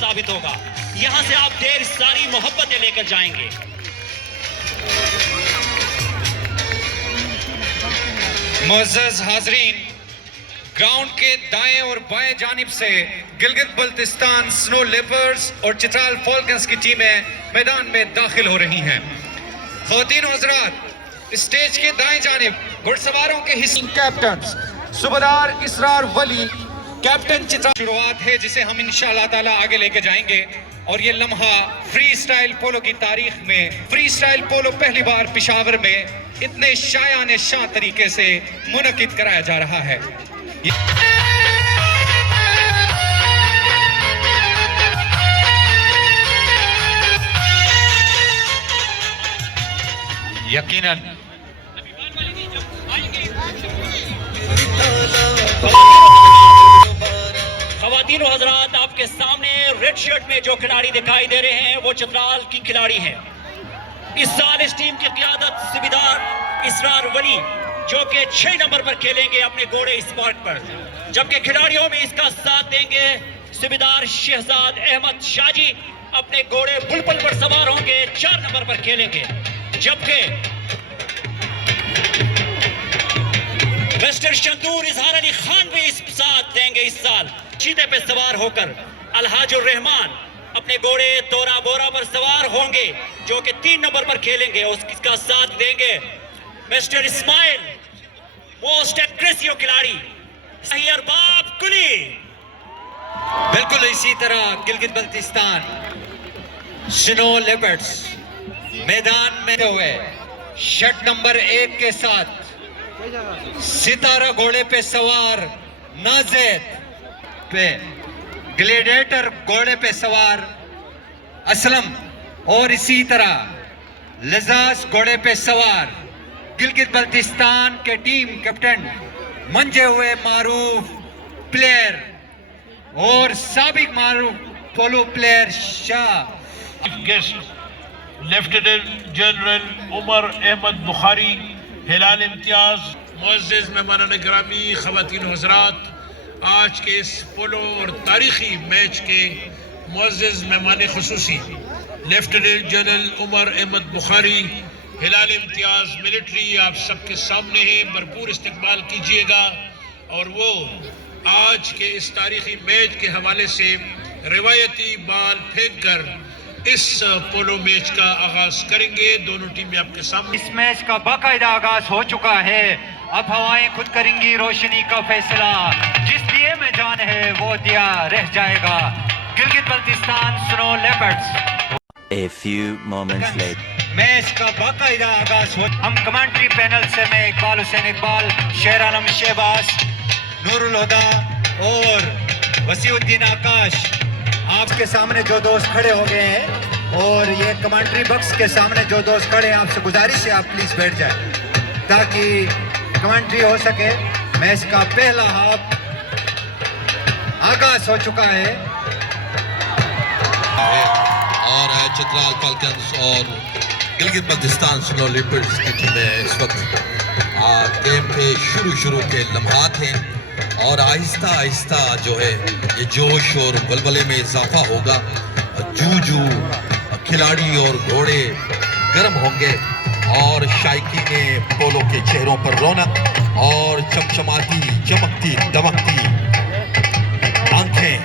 साबित होगा। यहां से आप ढेर सारी मोहब्बतें लेकर जाएंगे। मुअज़्ज़ज़ हाज़रीन, ग्राउंड के दाएं और बाएं जानिब से गिलगित बल्तिस्तान स्नो लेपर्ड्स और चित्राल फॉल्कन्स की टीमें मैदान में दाखिल हो रही हैं। ख़वातीन और हज़रात, स्टेज के दाएं जानिब घुड़सवारों के हिस्से कैप्टन सुबेदार इसरार वली, कैप्टन चित्राल शुरुआत है जिसे हम इंशाअल्लाह ताला आगे लेके जाएंगे। और ये लम्हा फ्री स्टाइल पोलो की तारीख में, फ्री स्टाइल पोलो पहली बार पेशावर में इतने शायान शान तरीके से मुनक़िद कराया जा रहा है। यकीनन ख़वातीन और हज़रात, आपके सामने रेड शर्ट में जो खिलाड़ी दिखाई दे रहे हैं वो चित्राल की खिलाड़ी हैं। इस साल इस टीम की क़ियादत सुबेदार इसरार वली जो कि 6 नंबर पर खेलेंगे अपने घोड़े स्पार्क पर, जबकि खिलाड़ियों में इसका साथ देंगे सुबेदार शहजाद अहमद शाजी अपने घोड़े बुलबुल पर सवार होंगे, 4 नंबर पर खेलेंगे। जबकि मिस्टर शंदूर इजहार अली खान भी इस साथ देंगे इस साल चीते पे सवार होकर। अलहाजुर रहमान अपने घोड़े तोरा बोरा पर सवार होंगे जो कि 3 नंबर पर खेलेंगे, उसका साथ देंगे मिस्टर इस्माइल, मोस्ट एग्रेसिव खिलाड़ी सही अरबाब कुली। बिल्कुल इसी तरह गिलगित बल्तिस्तान स्नो लेपर्ड्स मैदान में हुए शर्ट नंबर 1 के साथ सितारा घोड़े पे सवार नाज़ेद पे, ग्लेडिएटर घोड़े पे सवार असलम, और इसी तरह लजास घोड़े पे सवार गिलगित बल्तिस्तान के टीम कैप्टन मंजे हुए मारूफ प्लेयर और साबिक मारूफ polo player Shah. Guest lieutenant general Umar Ahmed Bukhari, Hilal Imtiaz. मुअज़्ज़ज़ मेहमान गिरामी, ख़वातीन और हज़रात, आज के इस पोलो और तारीख़ी मैच के मुअज़्ज़ज़ मेहमान ख़ुसूसी lieutenant general Umar Ahmed Bukhari, Hilal Imtiaz military आप सबके सामने है, भरपूर इस्तकबाल कीजिएगा। और वो आज के इस तारीख़ी मैच के हवाले से रिवायती बाल फेंक कर इस पोलो मैच का आगाज करेंगे। दोनों टीमें आपके सामने। इस मैच का बाकायदा आगाज हो चुका है। अब हवाएं खुद करेंगी रोशनी का फैसला। जिस दिए में जान है वो दिया रह जाएगा। Gilgit Baltistan snow leopards. A few moments later. Match का बाकायदा आगाज हो। हम कमेंट्री पैनल से मैं इकबाल हुसैन इकबाल, शेर आलम शहबाज, नूरुल हुदा और वसीउद्दीन आकाश आपके सामने जो दोस्त खड़े हो गए हैं, और ये कमेंट्री बॉक्स के सामने जो दोस्त खड़े हैं, आपसे गुजारिश है आप प्लीज बैठ जाएं ताकि कमेंट्री हो सके। मैच का पहला हाफ आगाज हो चुका है और चित्राल फॉल्कन्स और गिलगित बल्तिस्तान स्नो लेपर्ड्स की टीमें इस वक्त गेम के शुरू के लम्हात हैं और आहिस्ता आहिस्ता जो है ये जोश और बलबले में इजाफा होगा। जू खिलाड़ी और घोड़े गर्म होंगे और शायकीने पोलो के चेहरों पर रौनक और चमचमाती चमकती दमकती आंखें।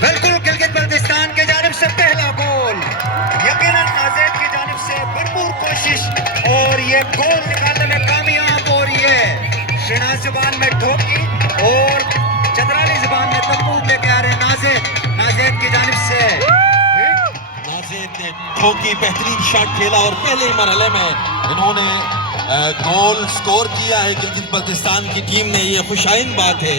बिल्कुल गिलगित बल्तिस्तान के जानिब से पहला गोल, यकीनन नाज़ेद की जानिब से भरपूर कोशिश और ये गोल निकालने में कामयाब। और ये शहनाज जुबान में ठोकी और चतराली जुबान में तंबूर लेके आ रहे नाज़ेद की जानिब से। नाज़ेद ने ठोकी, बेहतरीन शॉट खेला और पहले मरहले में इन्होंने गोल स्कोर किया है गिलगित बल्तिस्तान की टीम ने। ये खुशाइन बात है।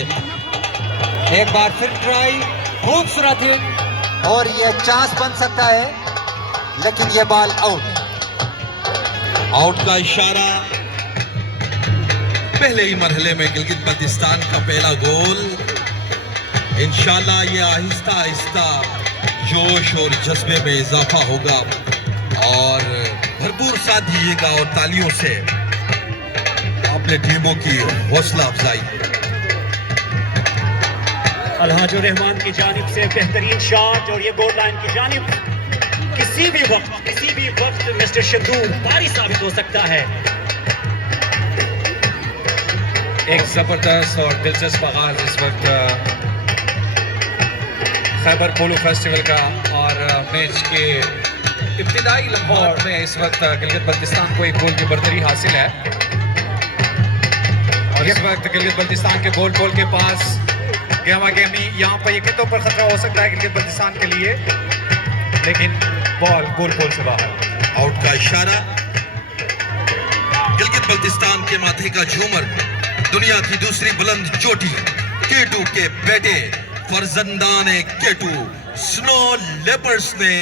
एक बार फिर ट्राई खूबसूरत है और ये चांस बन सकता है, लेकिन ये बॉल आउट का इशारा। पहले ही मरहले में गिलगित बल्तिस्तान का पहला गोल। इंशाल्लाह ये आहिस्ता आहिस्ता जोश और जज्बे में इजाफा होगा और भरपूर साथ दीजिएगा और तालियों से अपने टीमों की हौसला अफजाई। अलहाजुर रहमान की जानिब से बेहतरीन शॉट और ये गोल लाइन की जानिब किसी भी वक्त मिस्टर शद्दू भारी साबित हो सकता है। एक जबरदस्त और दिलचस्प आगाज इस वक्त खैबर पोलो फेस्टिवल का और मैच के इब्तिदाई लम्हात में इस वक्त गिलगित बल्तिस्तान को एक गोल की बरतरी हासिल है और इस वक्त गिलगित बल्तिस्तान के गोल पोल के पास गेमा गेमी यहाँ पर यकीन पर खतरा हो सकता है गिलगित बल्तिस्तान के लिए, लेकिन बॉल गोल पोल से बाहर। आउट का इशारा। गिलगित बल्तिस्तान के माथे का झूमर, दुनिया की दूसरी बुलंद चोटी केटू के बेटे फरजंदान केटू स्नो लेपर्ड्स ने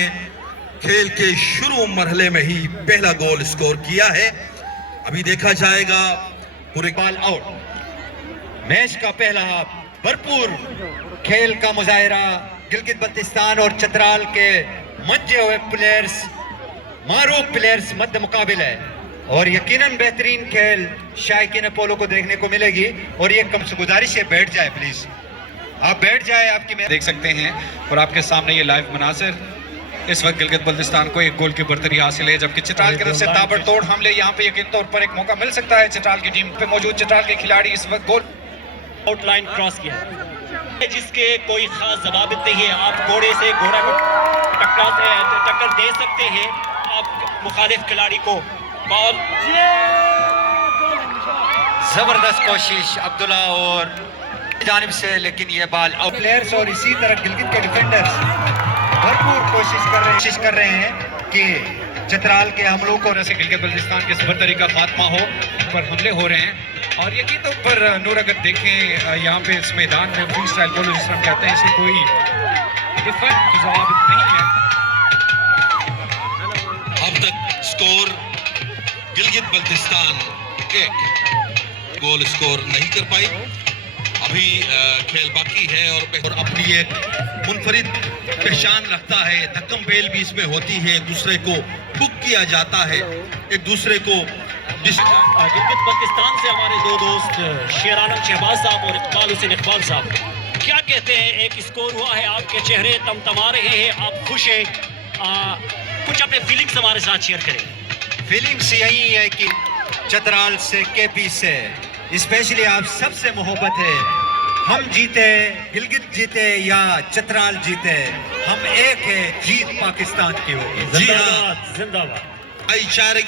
खेल के शुरू मरहले में ही पहला गोल स्कोर किया है। अभी देखा जाएगा पूरे बॉल आउट। मैच का पहला हाफ भरपूर खेल का मुजाहिरा गिलगित बल्तिस्तान और चतराल के मंजे हुए प्लेयर्स, मारूफ प्लेयर्स मध्य मुकाबिल है और यकीनन बेहतरीन खेल शायकीन पोलो को देखने को मिलेगी। और ये कम से गुजारिश है बैठ जाए प्लीज, आप बैठ जाए। आपकी देख सकते हैं और आपके सामने ये लाइव मनासिर। इस वक्त गिलगित बल्तिस्तान को एक गोल की बरतरी हासिल है, जबकि चित्राल की तरफ से ताबड़तोड़ हमले यहाँ पे यकीन तौर पर एक मौका मिल सकता है चित्राल की टीम पे मौजूद चित्राल के खिलाड़ी इस वक्त गोल आउटलाइन क्रॉस किया जिसके कोई खास जवाबित नहीं है। आप घोड़े से घोड़ा को टक्कर दे सकते हैं आप मुखालिफ खिलाड़ी को। बॉल जबरदस्त कोशिश अब्दुल्ला और जानिब से, लेकिन ये बॉल आउट। प्लेयर्स और इसी तरह गिलगित के डिफेंडर्स भरपूर कोशिश कर रहे हैं कि चतराल के हमलों को से गिलगित बल्तिस्तान के बरतरी का खात्मा हो पर हमले हो रहे हैं। और यकीन तौर पर नूर अगर देखें यहाँ पे इस मैदान में फ्री स्टाइल पोलो जिस तरह कहते हैं इसे कोई डिफेंस की जवाब नहीं है। अब तक score Gilgit Baltistan 1 goal score नहीं कर पाई। अभी खेल बाकी है और अपनी एक मुनफरिद पहचान रखता है। धक्कम बेल भी इसमें होती है, एक दूसरे को हुक किया जाता है, एक दूसरे को गिलगित बल्तिस्तान से हमारे दो दोस्त शेर आलम शहबाज साहब और इकबाल हुसैन इकबाल साहब क्या कहते हैं। एक स्कोर हुआ है, आपके चेहरे तमतमा रहे हैं, आप खुश हैं, कुछ अपने फीलिंग्स हमारे साथ शेयर करें। फीलिंग्स यही है कि चतराल से केपी से स्पेशली आप सबसे मोहब्बत है। हम जीते, गिलगित जीते या चतराल जीते, हम एक है, जीत पाकिस्तान की होगी। जी हाँ, जिंदाबाद। भाईचारे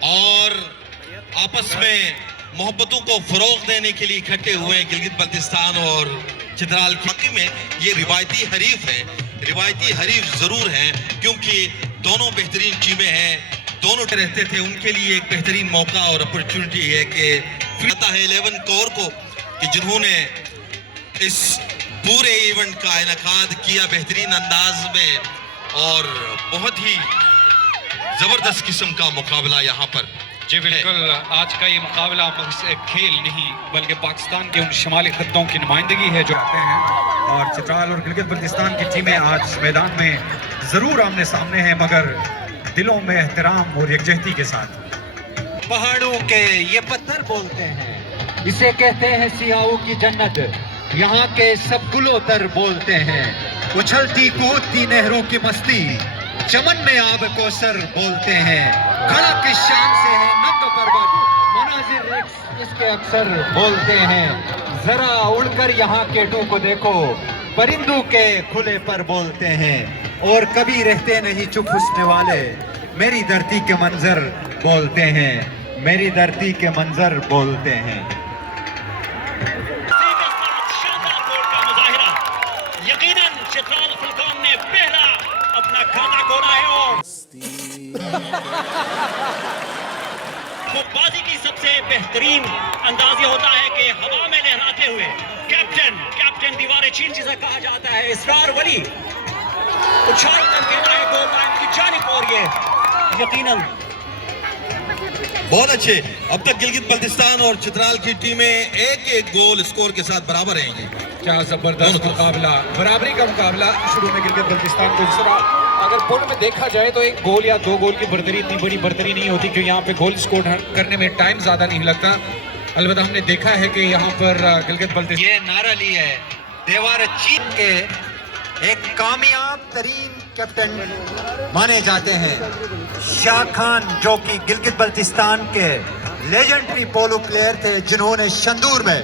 और आपस में मोहब्बतों को फरोग देने के लिए इकट्ठे हुए हैं गिलगित बल्तिस्तान और चित्राल की में। ये रिवायती हरीफ हैं, रिवायती हरीफ जरूर हैं क्योंकि दोनों बेहतरीन टीमें हैं, दोनों रहते थे। उनके लिए एक बेहतरीन मौका और अपॉर्चुनिटी है कि आता है 11 कोर को कि जिन्होंने इस पूरे इवेंट का इनकाद किया बेहतरीन अंदाज में और बहुत ही जबरदस्त किस्म का मुकाबला यहाँ पर। जी बिल्कुल, आज का ये मुकाबला एक खेल नहीं बल्कि पाकिस्तान के उन शुमाली खत्तों की नुमाइंदगी है जो आते हैं और चित्राल और गिलगित बल्तिस्तान की टीमें आज मैदान में जरूर आमने सामने हैं मगर दिलों में एहतराम और यकजहती के साथ। पहाड़ों के ये पत्थर बोलते हैं, इसे कहते हैं सियाओं की जन्नत। यहाँ के सब गुलोतर बोलते हैं, उछलती कूदती नहरों की मस्ती। चमन में आब कोसर बोलते हैं, खड़ा किस शान से है नंग पर्वत। मनाजिर रेक्स इसके अक्सर बोलते हैं, जरा उड़कर यहाँ केटू को देखो, परिंदों के खुले पर बोलते हैं। और कभी रहते नहीं चुप हुस्न वाले, मेरी धरती के मंजर बोलते हैं, मेरी धरती के मंजर बोलते हैं। शानदार गोल का मुजाहिरा, यकीनन चित्राल फुलकान ने पहला अपना खाता खोला है और मुक्केबाजी की सबसे बेहतरीन अंदाज ये होता है कि हवा में लहराते हुए कैप्टन दीवार चीन जिसे कहा जाता है इसरार वली उछाल कर खेला है गोल लाइन की जानिब और ये यकीनन बहुत अच्छे। अब तक गिलगित बल्तिस्तान और चित्राल की टीमें एक गोल स्कोर के साथ बराबर रहेंगी। क्या जबरदस्त मुकाबला, बराबरी का मुकाबला शुरू में गिलगित बल्तिस्तान को जिस अगर पोल में देखा जाए तो एक गोल या 2 गोल की बर्तरी इतनी बड़ी बर्तरी नहीं होती क्योंकि यहाँ पे गोल स्कोर करने में टाइम ज्यादा नहीं लगता। अलबत्ता हमने देखा है कि यहाँ पर गिलगित बल्तिस्तान ये नारा ली है देवार चीन के एक कामयाब तरीन कैप्टन माने जाते हैं शाह खान, जो कि गिलगित बल्तिस्तान के लेजेंडरी पोलो प्लेयर थे, जिन्होंने शंदूर में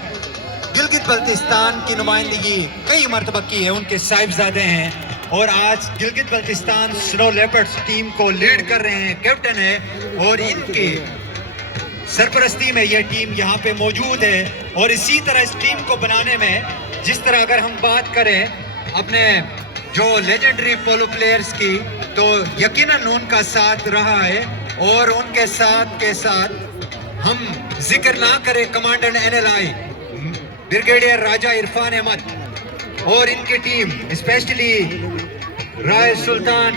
गिलगित बल्तिस्तान की नुमाइंदगी कई मरतबा की है। उनके साहिबजादे हैं और आज Gilgit Baltistan snow leopards team को लीड कर रहे हैं, कैप्टन है, और इनकी सरपरस्ती में यह टीम यहाँ पे मौजूद है। और इसी तरह इस टीम को बनाने में, जिस तरह अगर हम बात करें अपने जो लेजेंडरी पोलो प्लेयर्स की, तो यकीनन उनका साथ रहा है। और उनके साथ के साथ हम जिक्र ना करें कमांडेंट NLI ब्रिगेडियर राजा इरफान अहमद और इनकी टीम, स्पेशली राय सुल्तान।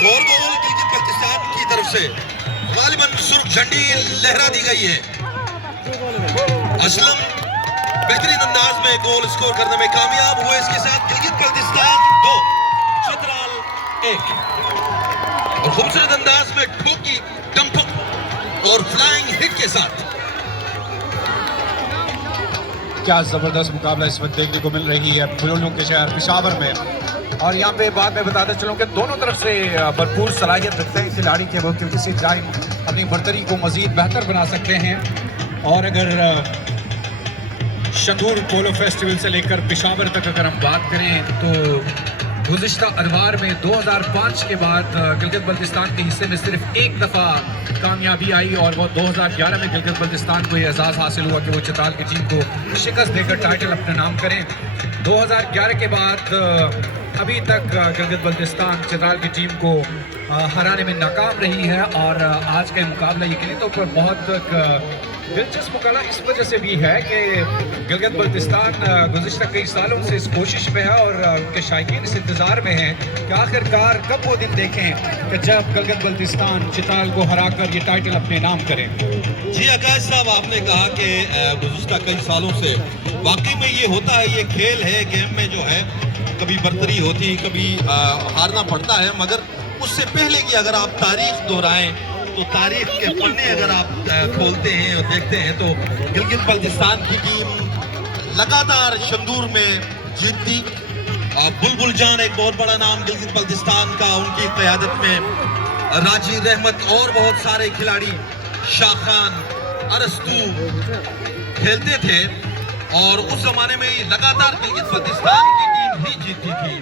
और गोल गिलगित बल्तिस्तान की तरफ से गालिबन सुर्ख झंडी लहरा दी गई है। असलम बेहतरीन अंदाज में गोल स्कोर करने में कामयाब हुए। इसके साथ गिलगित बल्तिस्तान 2 चित्राल 1 और खूबसूरत अंदाज में ठोकी, डंपक और फ्लाइंग हिट के साथ क्या ज़बरदस्त मुकाबला इस वक्त देखने को मिल रही है फुलों के शहर पेशावर में। और यहाँ पे बाद में बताते चलूँ कि दोनों तरफ से भरपूर सलाहियत रखते हैं खिलाड़ी के, वो क्योंकि किसी टाइम अपनी बर्तरी को मज़ीद बेहतर बना सकते हैं। और अगर शंदूर पोलो फेस्टिवल से लेकर पेशावर तक अगर हम बात करें तो गुज़िश्ता अदवार में 2005 के बाद गिलगित बल्तिस्तान के हिस्से में सिर्फ एक दफ़ा कामयाबी आई और वो 2011 में गिलगित बल्तिस्तान को ये एजाज़ हासिल हुआ कि वो चित्राल की टीम को शिकस्त देकर टाइटल अपने नाम करें। 2011 के बाद अभी तक गिलगित बल्तिस्तान चित्राल की टीम को हराने में नाकाम रही है। और आज का मुकाबला यकीनी तौर पर बहुत दिलचस्प मुकाबला इस वजह से भी है कि गिलगित बल्तिस्तान गुज़िश्ता कई सालों से इस कोशिश में है और उनके शायकीन इस इंतज़ार में हैं कि आखिरकार कब वो दिन देखें कि जब गिलगित बल्तिस्तान चित्राल को हराकर ये टाइटल अपने नाम करें। जी आकाश साहब, आपने कहा कि गुज़िश्ता कई सालों से वाकई में ये होता है, ये खेल है, गेम में जो है कभी बर्तरी होती, कभी हारना पड़ता है, मगर उससे पहले की अगर आप तारीख दोहराएं तो तारीख के पन्ने अगर आप खोलते हैं और देखते हैं तो गिलगित बल्तिस्तान की टीम लगातार शंदूर में जीतती। बुलबुल जान एक बहुत बड़ा नाम गिलगित बल्तिस्तान का, उनकी क़यादत में राजी रहमत और बहुत सारे खिलाड़ी, शाह खान, अरस्तू खेलते थे। और उस जमाने में लगातार गिलगित बल्तिस्तान की टीम ही जीतती थी।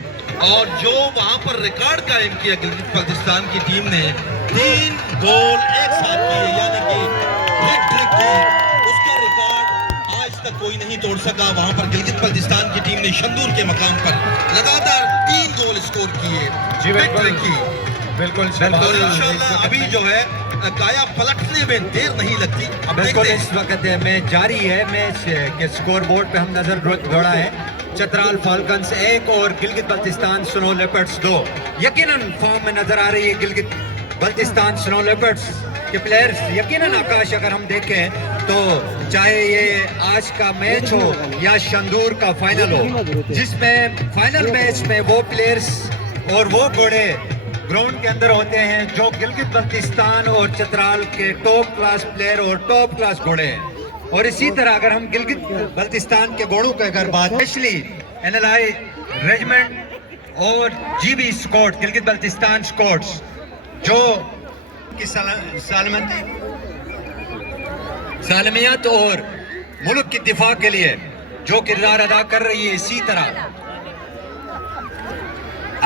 और जो वहां पर रिकॉर्ड कायम किया गिलगित बल्तिस्तान की टीम ने, 3 गोल एक साथ किए, यानी कि हैट्रिक की, उसका रिकॉर्ड आज तक कोई नहीं तोड़ सका। वहां पर गिलगित बल्तिस्तान की टीम ने शंदूर के मकाम पर लगातार 3 गोल स्कोर किए, हैट्रिक की। बिल्कुल और इंशाल्लाह अभी जो है काया पलटने में देर नहीं लगती। अब बिल्कुल इस वक्त मैच जारी है, मैच के स्कोर बोर्ड पे हम नजर दौड़ा है। चित्राल फाल्कन्स 1 और गिलगित बल्तिस्तान स्नो लेपर्ड्स 2। यकीनन फॉर्म में नजर आ रही है गिलगित बल्तिस्तान स्नो लेपर्ड्स के प्लेयर्स। यकीनन आकाश, अगर हम देखें तो चाहे ये आज का मैच हो या शंदूर का फाइनल हो, जिसमें फाइनल मैच में वो प्लेयर्स और वो घोड़े ग्राउंड के अंदर होते हैं जो गिलगित बल्तिस्तान और चित्राल के टॉप क्लास प्लेयर और टॉप क्लास घोड़े हैं। और इसी तरह अगर हम गिलगित बल्तिस्तान के घोड़ों की अगर बात, स्पेशली NLI रेजिमेंट और GB squad, Gilgit Baltistan squads, जो की सालमियत और मुल्क की दिफा के लिए जो किरदार अदा कर रही है, इसी तरह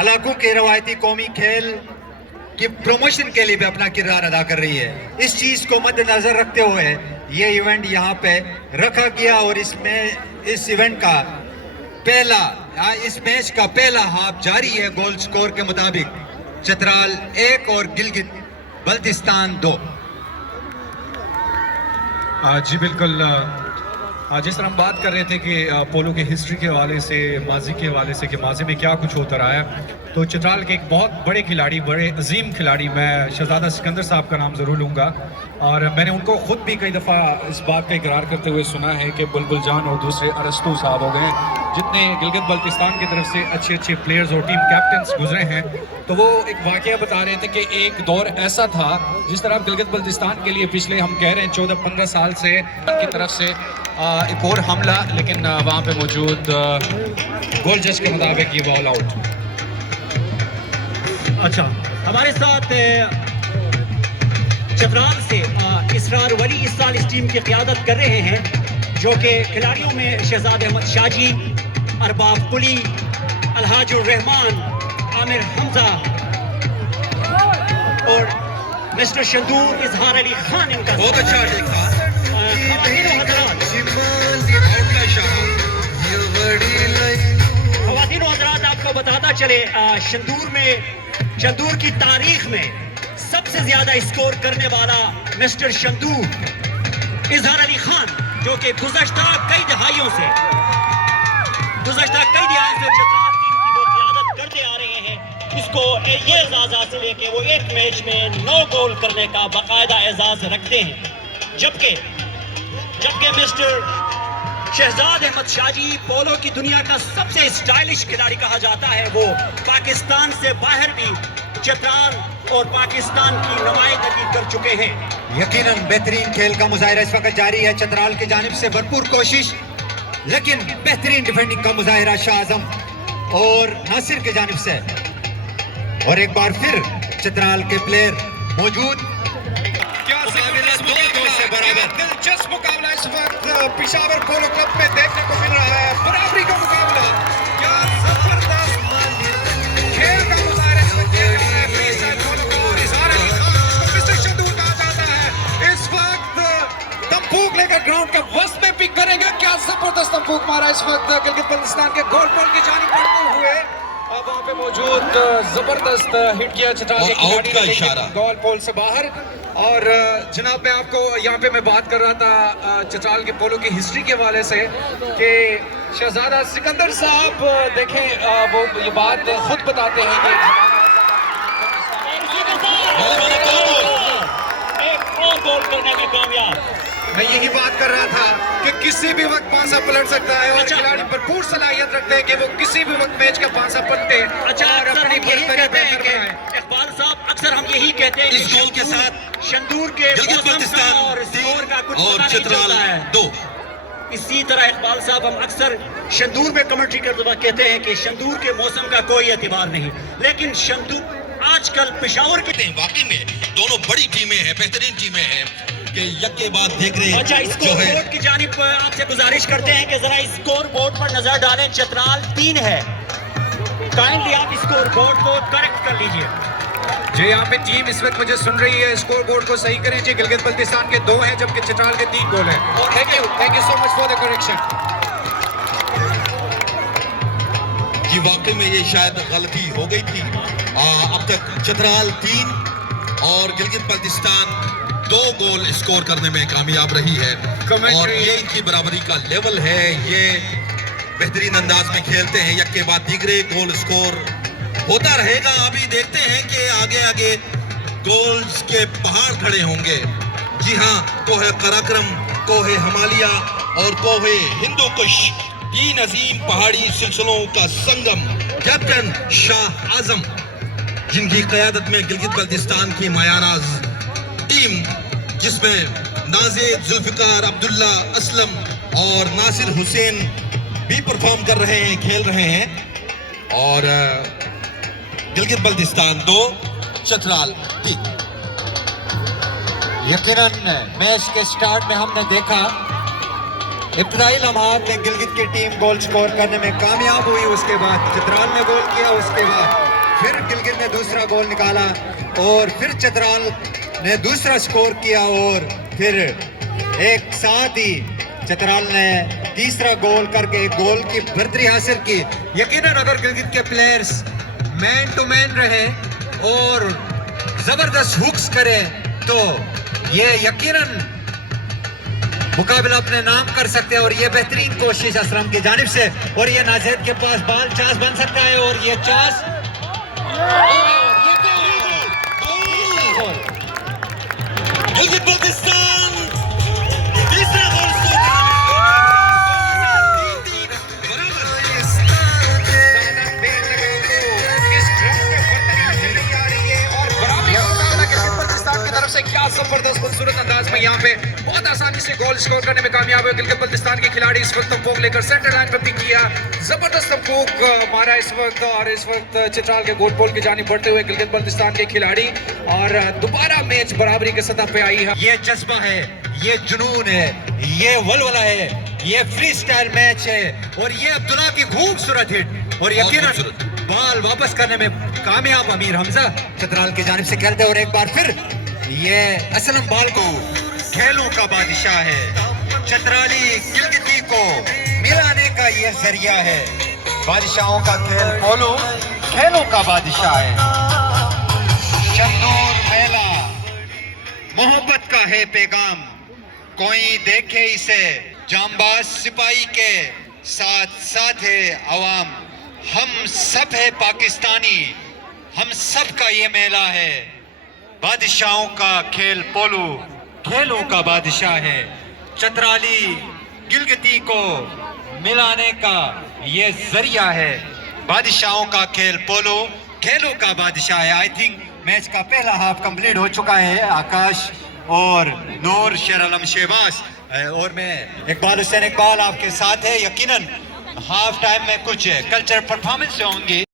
इलाकों के रवायती कौमी खेल की प्रमोशन के लिए भी अपना किरदार अदा कर रही है। इस चीज को मद्देनजर रखते हुए ये इवेंट यहाँ पे रखा गया और इसमें इस इवेंट का इस मैच का पहला हाफ जारी है। गोल स्कोर के मुताबिक चित्राल 1 और गिलगित बल्तिस्तान 2। जी बिल्कुल, जिस तरह हम बात कर रहे थे कि पोलो के हिस्ट्री के हवाले से, माजी के हवाले से कि माजी में क्या कुछ होता रहा है, तो चित्राल के एक बहुत बड़े खिलाड़ी, बड़े अजीम खिलाड़ी, मैं शहजादा सिकंदर साहब का नाम ज़रूर लूँगा। और मैंने उनको ख़ुद भी कई दफ़ा इस बात का इकरार करते हुए सुना है कि बुलबुल जान और दूसरे अरस्तू साहब हो गए, जितने गिलगित बल्तिस्तान की तरफ से अच्छे अच्छे प्लेयर्स और टीम कैप्टन्स गुजरे हैं, तो वो एक वाक़या बता रहे थे कि एक दौर ऐसा था जिस तरह गिलगित बल्तिस्तान के लिए पिछले हम कह रहे हैं 14-15 साल से की तरफ से एक और हमला, लेकिन वहाँ पे मौजूद गोल जज के मुताबिक ये बॉल आउट। अच्छा, हमारे साथ चतराल से इसरार वली इस साल इस टीम की क़ियादत कर रहे हैं, जो कि खिलाड़ियों में शहजाद अहमद शाजी, अरबाब कुली, अलहाजुर रहमान, आमिर हमजा और मिस्टर शंदूर इजहार अली खान इनका बहुत अच्छा देखा। ख़वातीन व हज़रात, आपको बताता चले शंदूर की तारीख में सबसे ज्यादा स्कोर करने वाला मिस्टर शंदूर इजहार अली खान, जो कि गुज़श्ता कई दहाइयों से चतराल टीम की वो क़ियादत करते आ रहे हैं। इसको ये एजाज़ हासिल है कि वो एक मैच में 9 गोल करने का बाकायदा एजाज़ रखते हैं, जबकि मिस्टर शहजाद अहमद शाजी पोलो की दुनिया का सबसे स्टाइलिश खिलाड़ी कहा जाता है। वो पाकिस्तान से बाहर भी चतराल और पाकिस्तान की नुमाइंदगी कर चुके हैं। यकीनन बेहतरीन खेल का मुजाहिरा इस वक्त जारी है। चतराल की जानिब से भरपूर कोशिश, लेकिन बेहतरीन डिफेंडिंग का मुजाहिरा शाह आजम और नासिर की जानिब से। और एक बार फिर चतराल के प्लेयर मौजूद। दिलचस्प मुकाबला इस वक्त पेशावर पोलो क्लब में देखने को मिल रहा है। बराबरी का मुकाबला, क्या जबरदस्त खेल का मुजाहिरा इस वक्त किया जा रहा है। पेशावर पोलो को और इजहार अली खान को मिस्टर शंदूर कहा जाता है, इस वक्त तंबूक लेकर ग्राउंड के वस्त में पिक करेंगे। क्या जबरदस्त तंबूक मारा इस वक्त गिलगित बल्तिस्तान के गोल पोल की जानिब बढ़ते हुए। अब वहाँ पे मौजूद जबरदस्त हिट किया चतराल के खिलाड़ी ने, लेकिन गोल पोल से बाहर। और जनाब, मैं आपको यहाँ पे मैं बात कर रहा था चतराल के पोलो की हिस्ट्री के हवाले से कि शहजादा सिकंदर साहब देखें, वो ये बात खुद बताते हैं कि एक और गोल करने में कामयाब। मैं यही बात कर रहा था कि किसी भी वक्त पांसा पलट सकता है और खिलाड़ी भरपूर सलाहियत रखते हैं कि वो किसी भी वक्त मैच का पांसा पलटे और अपनी बढ़तरी बेहतर बनाएं। इकबाल साहब, अक्सर हम यही कहते हैं इस गोल के साथ शंदूर के गिलगित बल्तिस्तान और स्कोर का कुछ और पता नहीं चतराल चलता है। 2। इसी तरह इकबाल साहब, हम अक्सर शंदूर में कमेंट्री करते वक्त कहते हैं कि शंदूर के मौसम का कोई एतबार नहीं, लेकिन शंदूर आजकल पेशावर के वाकई में दोनों बड़ी टीमें हैं, बेहतरीन टीमें हैं कि यके बाद देख रहे अच्छा, स्कोर बोर्ड की जानिब आपसे गुजारिश करते हैं कि जरा स्कोर बोर्ड पर नजर डालें। चतराल 3 है, काइंडली आप स्कोर बोर्ड को करेक्ट कर लीजिए। जी, यहाँ पे टीम इस वक्त मुझे सुन रही है, स्कोर बोर्ड को सही करें जी। गिलगित बल्तिस्तान के 2 हैं, जबकि चतराल के 3 गोल हैं। Thank you so much for the correction. कि वाकई में ये शायद गलती हो गई थी। अब तक चतराल 3 और गिलगित बल्तिस्तान 2 गोल स्कोर करने में कामयाब रही है और ये इनकी बराबरी का लेवल है। ये बेहतरीन अंदाज में खेलते हैं, यके बाद दिगरे गोल स्कोर होता रहेगा। अभी देखते हैं कि आगे आगे गोल्स के पहाड़ खड़े होंगे। जी हाँ, कोहे कराक्रम, कोहे हिमालय और कोहे हिंदू कुश, 3 अजीम पहाड़ी सिलसिलों का संगम। कैप्टन शाह आजम, जिनकी क़यादत में गिलगित बल्तिस्तान की मायाराज टीम, जिसमें नाज़ेद, जुल्फ़िकार, अब्दुल्ला, असलम और नासिर हुसैन भी परफॉर्म कर रहे हैं, खेल रहे हैं। और गिलगित बल्तिस्तान 2, चतराल 3। यकीनन मैच के स्टार्ट में हमने देखा इब्तदाई लम्हात में गिलगित की टीम गोल स्कोर करने में कामयाब हुई। उसके बाद चतराल ने गोल किया, उसके बाद फिर गिलगित ने दूसरा गोल निकाला और फिर चतराल ने दूसरा स्कोर किया और फिर एक साथ ही चतराल ने तीसरा गोल करके एक गोल की बढ़तरी हासिल की। यकीनन अगर गिलगित के प्लेयर्स मैन टू मैन रहे और जबरदस्त हुक्स करें तो ये यकीनन मुकाबला अपने नाम कर सकते हैं। और ये बेहतरीन कोशिश असलम की जानिब से, और ये नाज़ेद के पास बाल चांस बन सकता है और ये चांस गिलगित बल्तिस्तान तीसरा गोल स्कोर से क्या जबरदस्त खूबसूरत अंदाज में यहाँ पे बहुत आसानी से गोल स्कोर करने में कामयाब हुए गिलगित बल्तिस्तान के खिलाड़ी। इस वक्त तंबूक लेकर सेंटर लाइन पे पिक किया, जबरदस्त तंबूक मारा इस वक्त, और इस वक्त चित्राल के गोल पोल की जानिब बढ़ते हुए गिलगित बल्तिस्तान के खिलाड़ी, और दोबारा मैच बराबरी के सतह पे आई है। ये जज्बा है, ये जुनून है, ये वलवला है, ये फ्री स्टाइल मैच है, और ये अब्दुल्ला की खूबसूरत हिट, और यकीनन बॉल वापस करने में कामयाब अमीर हमजा चित्राल की जानिब से खेलते, और एक बार फिर ये असलम बॉल को खेलों का बादशाह है, चित्राली गिलगिती को मिलाने का ये जरिया है। बादशाहों का खेल पोलो खेलों का बादशाह है। चंदूर मेला मोहब्बत का है पैगाम, कोई देखे इसे, जांबाज सिपाही के साथ साथ है अवाम, हम सब है पाकिस्तानी, हम सब का ये मेला है। बादशाहों का खेल पोलो खेलों का बादशाह है, चित्राली गिलगिती को मिलाने का ये जरिया है। बादशाहों का खेल पोलो खेलों का बादशाह है। आई थिंक मैच का पहला हाफ कंप्लीट हो चुका है। आकाश और नूर, शेर आलम शहबाज और मैं इकबाल हुसैन इकबाल आपके साथ है। यकीनन हाफ टाइम में कुछ कल्चर परफॉर्मेंस होंगी।